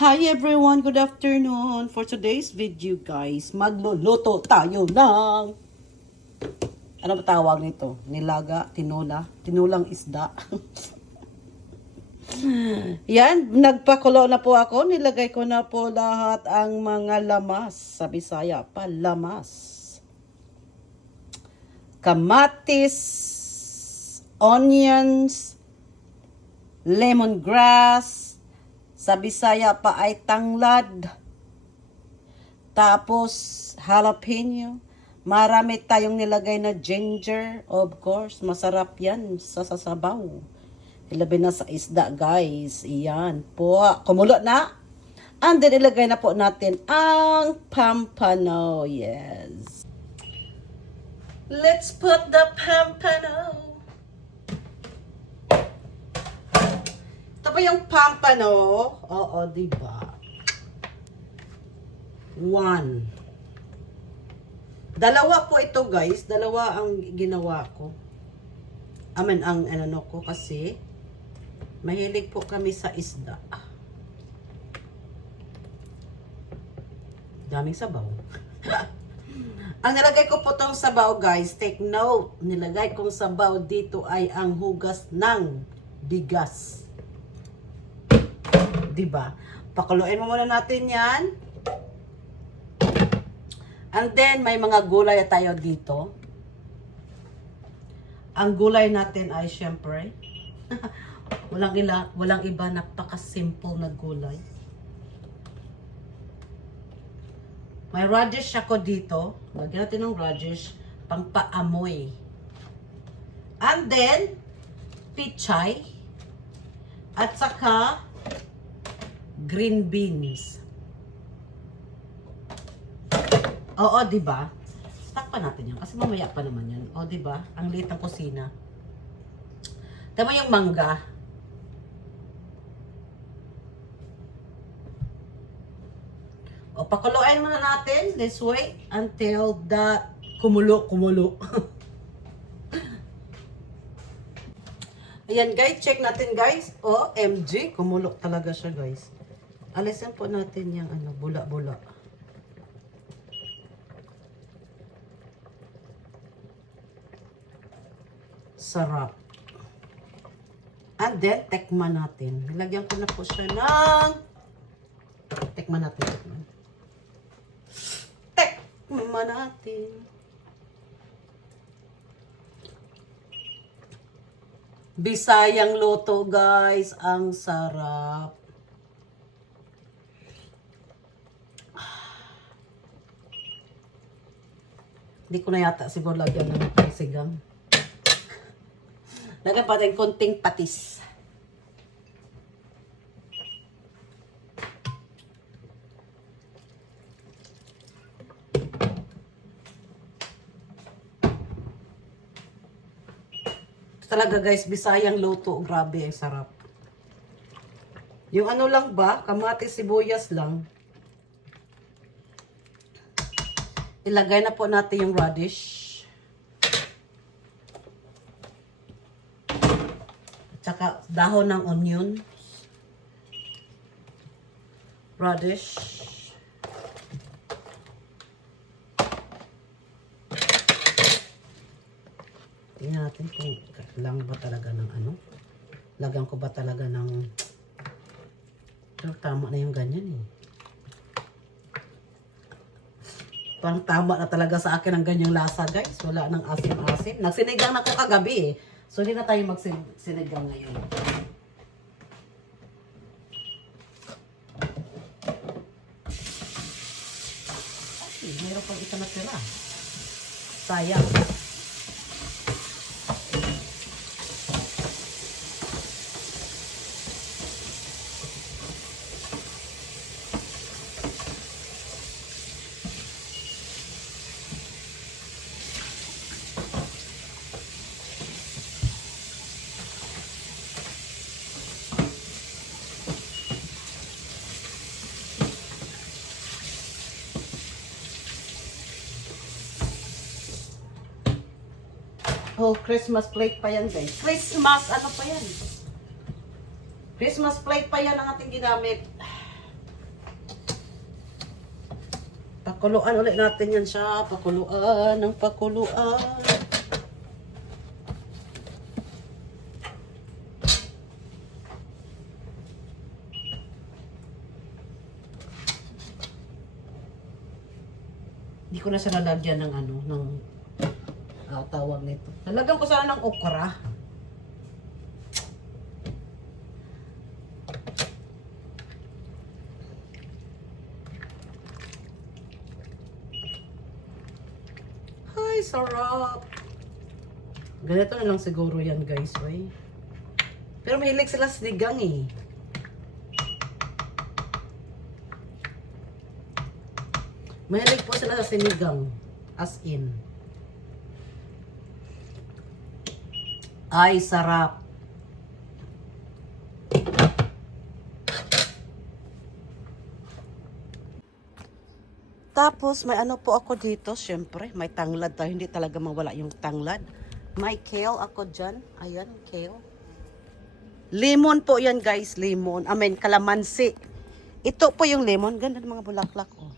Hi everyone, good afternoon. For today's video guys, magluluto tayo ng ano ba tawag nito? Nilaga, tinulang isda. Yan, nagpakulo na po ako. Nilagay ko na po lahat ang mga lamas. Sa Bisaya pa, lamas. Kamatis, onions, lemongrass, sa Bisaya pa ay tanglad. Tapos jalapeno. Marami tayong nilagay na ginger. Of course, masarap yan sa sasabaw. Ilabi na sa isda, guys. Iyan po. Kumulo na. And then, ilagay na po natin ang pampano. Yes. Let's put the pampano. Ito ba yung pampano? Oo, diba? 1. Dalawa po ito, guys. Dalawa ang ginawa ko. Ang ano ko kasi mahilig po kami sa isda. Daming sabaw. Ang nilagay ko po tong sabaw, guys, take note. Nilagay kong sabaw dito ay ang hugas ng bigas. Diba? Pakuluin mo muna natin yan. And then, may mga gulay tayo dito. Ang gulay natin ay syempre, walang iba, napaka-simple na gulay. May radish ako dito. Lagyan natin ng radish, pang-paamoy. And then, pichay. At saka, green beans. Oo, diba? Takpan natin yan. Kasi mamaya pa naman yan. O, diba? Ang liit ng kusina. Tama yung mangga. O, pakuluin muna natin. Let's wait until the kumulo. Ayan, guys. Check natin, guys. O, MG. Kumulo talaga siya, guys. Alisin po natin yung bula-bula. Sarap. And then, tekman natin. Nilagyan ko na po siya ng... Tekman natin. Tekman natin. Bisayang luto, guys. Ang sarap. Hindi ko na yata siguro lagyan ng sigang. Lagyan pa rin konting patis. Talaga guys, Bisayang luto. Grabe, ang sarap. Yung ano lang ba, kamatis, sibuyas lang. Ilagay na po natin yung radish. Tsaka dahon ng onion. Radish. Tingnan natin kung lang ba talaga ng ano. Lagang ko ba talaga ng... Pero tama na yung ganyan eh. Parang tama na talaga sa akin ang ganyang lasa, guys. Wala nang asim-asim. Nagsinigang na ko kagabi eh. So, hindi na tayo magsinigang ngayon. Ay, mayroon pang isa na tira. Sayang. Oh, Christmas plate pa yan, guys. Christmas, ano pa yan? Christmas plate pa yan ang ating ginamit. Pakuluan ulit natin yan siya. Pakuluan ng pakuluan. Hindi ko na siya lalagyan ng ano, ng tawag nito. Nalagyan ko sana ng okra. Ay, sarap. Ganito na lang siguro yan, guys, oy. Pero mahilig sila sinigang eh. Mahilig po sila sa sinigang. As in. Ay, sarap. Tapos, may ano po ako dito, syempre. May tanglad tayo. Hindi talaga mawala yung tanglad. May kale ako dyan. Ayan, kale. Lemon po yan, guys. Lemon. I mean, kalamansi. Ito po yung lemon. Ganda ng mga bulaklak, oh.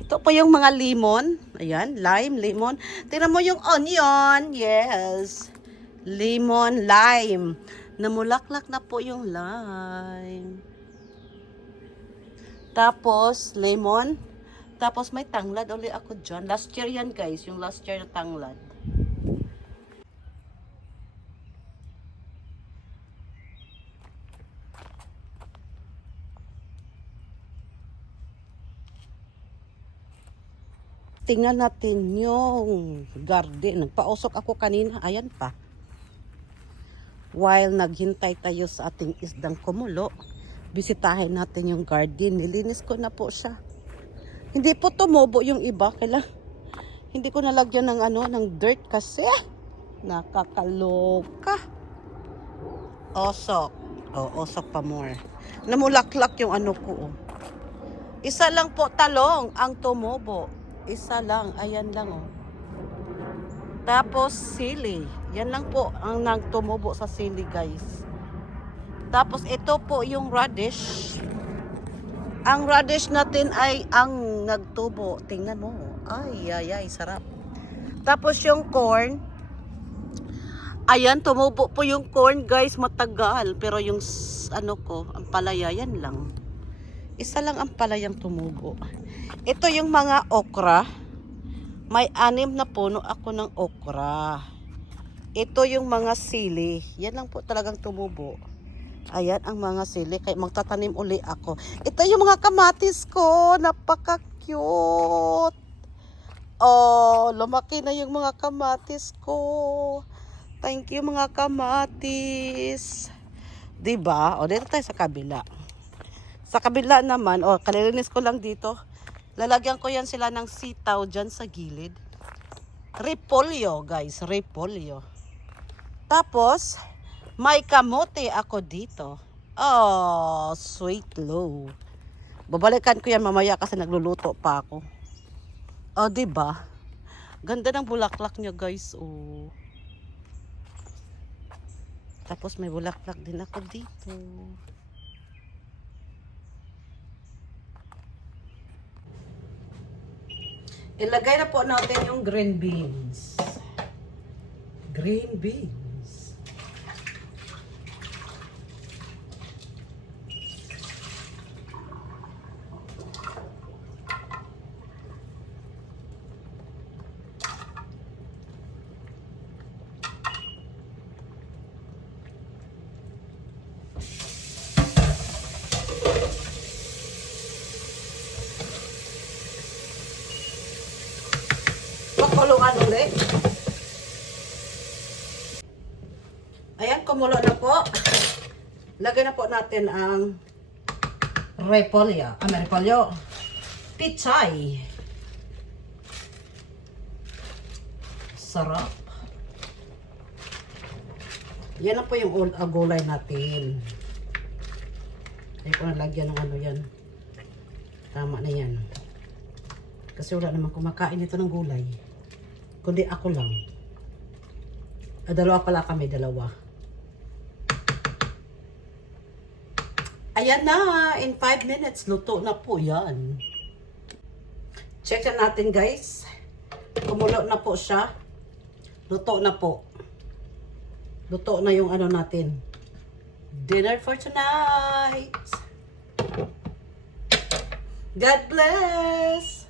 Ito po yung mga lemon. Ayan, lime, lemon. Tingnan mo yung onion. Yes. Lemon, lime. Namulaklak na po yung lime. Tapos, lemon. Tapos, may tanglad ulit ako dyan. Last year yan, guys. Yung last year na tanglad. Tingnan natin yung garden. Nagpausok ako kanina. Ayan pa. While naghintay tayo sa ating isdang kumulo, bisitahin natin yung garden. Nilinis ko na po siya. Hindi po tumubo yung iba. Hindi ko nalagyan ng ano, ng dirt kasi nakakaloka. Osok. Oh, osok pa more. Namulaklak yung ano ko. Oh. Isa lang po talong ang tumubo. Isa lang, ayan lang oh. Tapos sili. Yan lang po ang nagtumubo sa sili, guys. Tapos ito po yung radish. Ang radish natin ay ang nagtubo. Tingnan mo. Ay, sarap. Tapos yung corn. Ayan, tumubo po yung corn, guys, matagal. Pero yung ano ko, ang palaya, yan lang. Isa lang ang palayang tumubo. Ito yung mga okra. May 6 na puno ako ng okra. Ito yung mga sili. Yan lang po talagang tumubo. Ayan ang mga sili. Kaya magtatanim uli ako. Ito yung mga kamatis ko. Napaka-cute. Oh, lumaki na yung mga kamatis ko. Thank you mga kamatis. Diba? O, dito tayo sa kabila. Sa kabila naman, kalilinis ko lang dito. Lalagyan ko yan sila ng sitaw dyan sa gilid. Repolyo, guys. Repolyo. Tapos, may kamote ako dito. Oh, sweet low. Babalikan ko yan mamaya kasi nagluluto pa ako. Oh, diba? Ganda ng bulaklak niya, guys. Oh. Tapos may bulaklak din ako dito. Ilagay na po natin yung green beans. Green beans. Pakuluan ulit. Ayan, kumulo na po. Lagay na po natin ang repolyo. Repolyo. Pichay. Sarap. Yan na po yung gulay natin. Ayaw ko nalagyan ng ano yan. Tama na yan. Kasi wala naman kumakain ito ng gulay. Kundi ako lang. Dalawa pala kami, dalawa. Ayan na, in 5 minutes, luto na po yan. Check na natin guys. Kumulo na po siya. Luto na po. Luto na yung ano natin. Dinner for tonight. God bless!